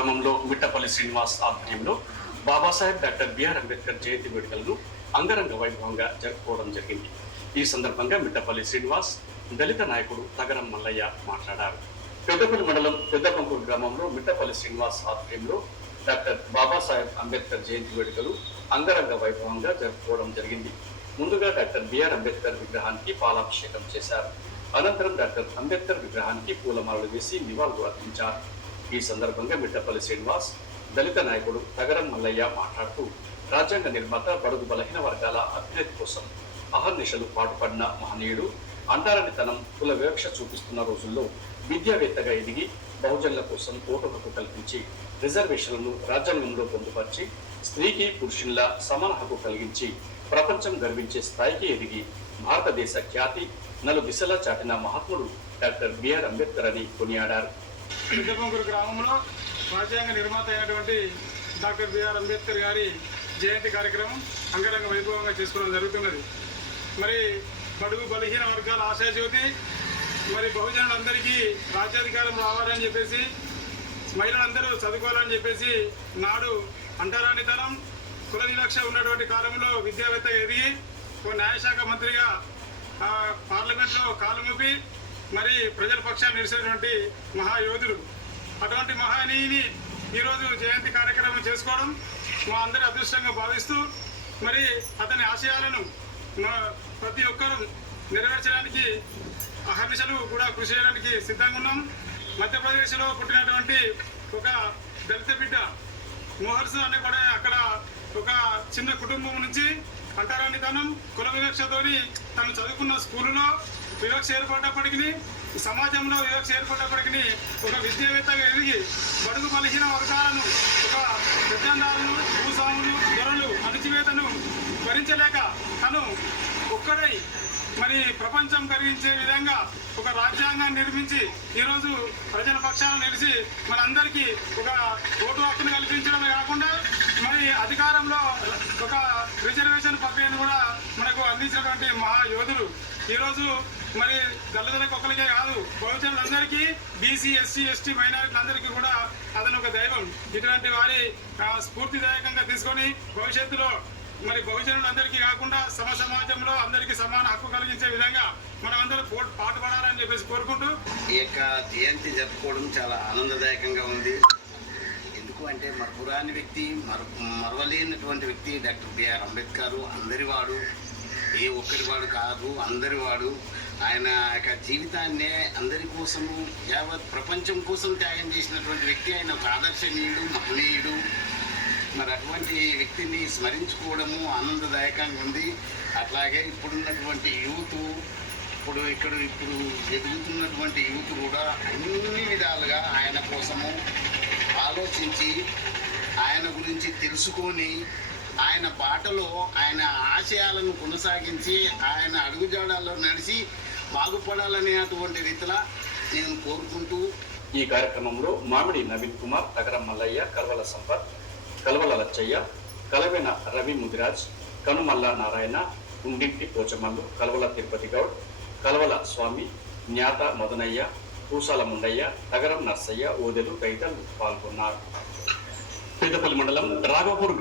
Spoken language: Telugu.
గ్రామంలో మిట్టపల్లి శ్రీనివాస్ ఆధ్వర్యంలో బాబాసాహెబ్ డాక్టర్ బిఆర్ అంబేద్కర్ జయంతి వేడుకలను అంగరంగ వైభవంగా జరుపుకోవడం జరిగింది. ఈ సందర్భంగా మిట్టపల్లి శ్రీనివాస్ దళిత నాయకుడు తగరం మల్లయ్య మాట్లాడారు. పెద్దపల్లి మండలం పెద్దపంకూరు గ్రామంలో మిట్టపల్లి శ్రీనివాస్ ఆధ్వర్యంలో డాక్టర్ బాబాసాహెబ్ అంబేద్కర్ జయంతి వేడుకలు అంగరంగ వైభవంగా జరుపుకోవడం జరిగింది. ముందుగా డాక్టర్ బిఆర్ అంబేద్కర్ విగ్రహానికి పాలాభిషేకం చేశారు. అనంతరం డాక్టర్ అంబేద్కర్ విగ్రహానికి పూలమాలలు వేసి నివాళులు అర్పించారు. ఈ సందర్భంగా మిట్టపల్లి శ్రీనివాస్ దళిత నాయకుడు తగరం మల్లయ్య మాట్లాడుతూ రాజ్యాంగ నిర్మాత బడుగు బలహీన వర్గాల అభ్యున్నతి కోసం అహర్నిశలు పాటుపడిన మహనీయుడు. అంటారనితనం కుల వివక్ష చూపిస్తున్న రోజుల్లో విద్యావేత్తగా ఎదిగి బహుజనుల కోసం ఓటు హక్కు కల్పించి రిజర్వేషన్లను రాజ్యాంగంలో పొందుపరిచి స్త్రీకి పురుషుల సమాన హక్కు కలిగించి ప్రపంచం గర్వించే స్థాయికి ఎదిగి భారతదేశ ఖ్యాతి నలు దిశలా చాటిన మహాత్ముడు డాక్టర్ బిఆర్ అంబేద్కర్ అని కొనియాడారు. పెద్దపంకూరు గ్రామంలో రాజ్యాంగ నిర్మాత అయినటువంటి డాక్టర్ బిఆర్ అంబేద్కర్ గారి జయంతి కార్యక్రమం అంగరంగ వైభవంగా చేసుకోవడం జరుగుతున్నది. మరి బడుగు బలహీన వర్గాల ఆశాజ్యోతి, మరి బహుజనులందరికీ రాజ్యాధికారం రావాలని చెప్పేసి, మహిళలందరూ చదువుకోవాలని చెప్పేసి నాడు అంటరానితనం కుల వివక్ష ఉన్నటువంటి కాలంలో విద్యావేత్తగా ఎదిగి ఓ న్యాయశాఖ మంత్రిగా పార్లమెంట్లో కాలుమొప్పి మరి ప్రజల పక్షాన్ని నిలిచినటువంటి మహాయోధుడు. అటువంటి మహానీయుని ఈరోజు జయంతి కార్యక్రమం చేసుకోవడం మా అందరి అదృష్టంగా భావిస్తూ, మరి అతని ఆశయాలను ప్రతి ఒక్కరూ నెరవేర్చడానికి అహర్నిశలు కూడా కృషి చేయడానికి సిద్ధంగా ఉన్నాం. మధ్యప్రదేశ్లో పుట్టినటువంటి ఒక దళిత బిడ్డ మోహర్స్ అనే కూడా అక్కడ ఒక చిన్న కుటుంబం నుంచి అంటరానితనం కుల వివక్షతోని తను చదువుకున్న స్కూలులో వివక్ష ఏర్పడ్డప్పటికీ, సమాజంలో వివక్ష ఏర్పడ్డప్పటికీ ఒక విద్యావేత్తగా ఎదిగి బడుగు బలహీన వర్గాలను, ఒక పెద్దందారులు, భూస్వాములు, దొరలు అణచివేతను భరించలేక తను ఒక్కడై మరి ప్రపంచం కలిగించే విధంగా ఒక రాజ్యాంగాన్ని నిర్మించి ఈరోజు ప్రజల పక్షాన నిలిచి మనందరికీ ఒక ఓటు హక్కును కల్పించడమే కాకుండా మరి అధికారంలో ఒక రిజర్వేషన్ ప్రక్రియను కూడా మనకు అందించినటువంటి మహాయోధులు. ఈరోజు మరి దళితులకు ఒక్కరికే కాదు, బహుజనులందరికీ, బీసీ, ఎస్సీ, ఎస్టీ, మైనారిటీలందరికీ కూడా అతను ఒక దైవం. ఇటువంటి వారి స్ఫూర్తిదాయకంగా తీసుకొని భవిష్యత్తులో మరి బహుజనులందరికీ కాకుండా సమాజంలో అందరికీ సమాన హక్కు కలిగించే విధంగా మనం అందరూ పాటుపడాలని చెప్పేసి కోరుకుంటూ ఈ యొక్క జయంతి జరుపుకోవడం చాలా ఆనందదాయకంగా ఉంది. ఎందుకు అంటే మరపురాని వ్యక్తి, మరవలేనటువంటి వ్యక్తి డాక్టర్ బిఆర్ అంబేద్కర్. అందరివాడు, ఏ ఒక్కరివాడు కాదు, అందరివాడు. ఆయన యొక్క జీవితాన్నే అందరి కోసము, యావత్ ప్రపంచం కోసం త్యాగం చేసినటువంటి వ్యక్తి. ఆయన ఒక ఆదర్శనీయుడు, మహనీయుడు. మరి అటువంటి వ్యక్తిని స్మరించుకోవడము ఆనందదాయకంగా ఉంది. అట్లాగే ఇప్పుడున్నటువంటి యూత్, ఇప్పుడు ఎదుగుతున్నటువంటి యూత్ కూడా అన్ని విధాలుగా ఆయన కోసము ఆలోచించి, ఆయన గురించి తెలుసుకొని, ఆయన బాటలో ఆయన ఆశయాలను కొనసాగించి, ఆయన అడుగుజాడల్లో నడిచి బాగుపడాలనేటువంటి రీతిలో నేను కోరుకుంటూ ఈ కార్యక్రమంలో మామిడి నవీన్ కుమార్, తగరం మల్లయ్య, కల్వల సంపత్, కల్వల లచ్చయ్య, కలవెన రవి ముదిరాజ్, కనుమల్ల నారాయణ, ఉండింటి పోచమల్లు, కల్వల తిరుపతి గౌడ్, కల్వల స్వామి, జ్ఞాత మదనయ్య, పూసాల ముండయ్య, తగరం నర్సయ్య, ఓదెలు తదితరులు పాల్గొన్నారు. పెద్దపల్లి మండలం రాఘవపూర్